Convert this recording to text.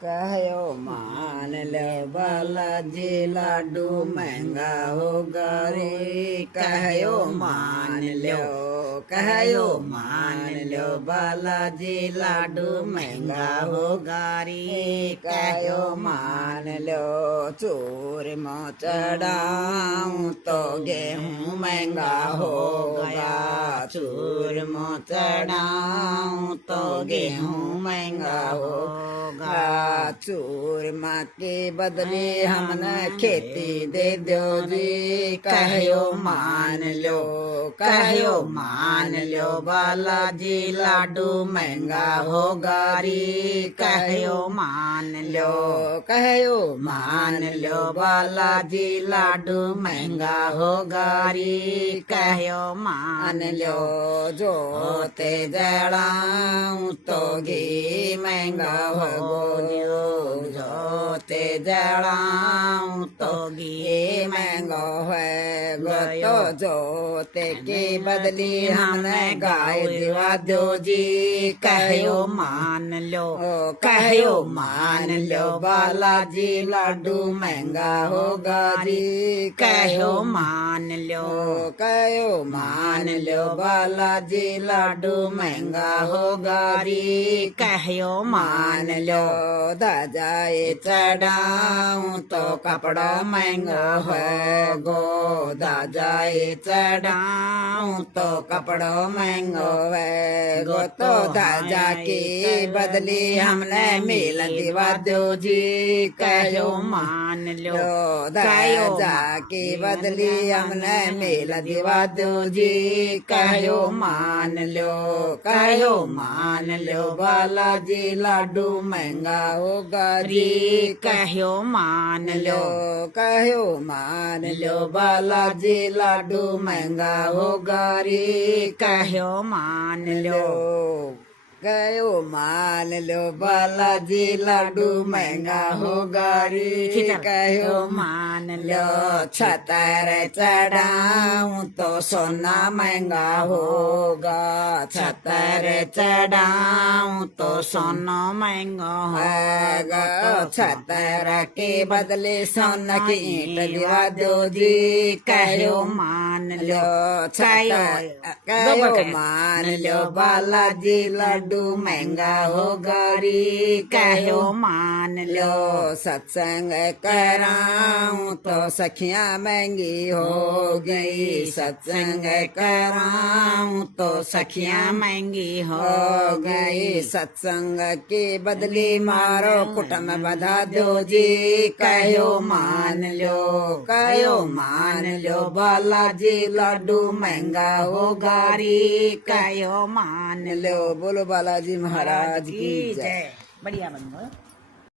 कहो मान लो बालाजी लाडू महंगा होगा रे। कहो मान लो, कहो मान लो बालाजी लाडू महंगा होगा रे। कहो मान लो चूर में चढ़ाऊं तो गेहूं महंगा होगा। चूर में चढ़ाऊं तो गेहूं महंगा होगा। चूरमा के बदले हमने खेती दे दो जी। कहो मान लो, कहो मान लो बालाजी लाडू महंगा होगा रे। कहो मान लो, कहो मान लो बालाजी लाडू महंगा होगा रे। कहो मान लो जो ते जड़ाऊं तो घी महंगा होगो। जो ते जड़ाऊं तो घी महंगा है गो। तो जो ते के बदली हमने गाय दिवा दो जी। कहो मान लो, कहो मान लो बालाजी लाडू महंगा होगा जी। कहो मान लो, कहो मान लो बालाजी लाडू महंगा होगा रे। कहो मान लो दाजाए चढ़ाऊं तो कपड़ा महंगा है गो। दाजाए चढ़ाऊं तो कपड़ा महंगा है गो। तो दाजा के बदली हमने मेल दिवा दो जी। कहो मान लो, दाजा के बदली हमने मेल दिवा दो जी। कहो मान लो, कहो मान लो बालाजी लाडू महंगा होगा रे। कहो मान लो, कहो मान लो बालाजी लाडू महंगा होगा रे। कहो मान लो, कहो मान लो बालाजी लाडू महंगा होगा रे। कहो मान लो छतर चढ़ाऊं तो सोना महंगा होगा। छतर चढ़ाऊं तो सोना महंगा होगा। छतर के बदले सोना की ईंट दिवा दो जी। कहो मान लो, कहो मान लो बालाजी लाडू महंगा होगा रे। कहो मान लो सत्संग कराऊं तो सखियां महंगी हो गई। सत्संग कराऊं तो सखियां महंगी हो गई। सत्संग के बदले मारो कुटुंब बधा दो जी। कहो मान लो, कहो मान लो बालाजी लाडू महंगा होगा रे। कहो मान लो। बोलो बालाजी महाराज की जय। बढ़िया बन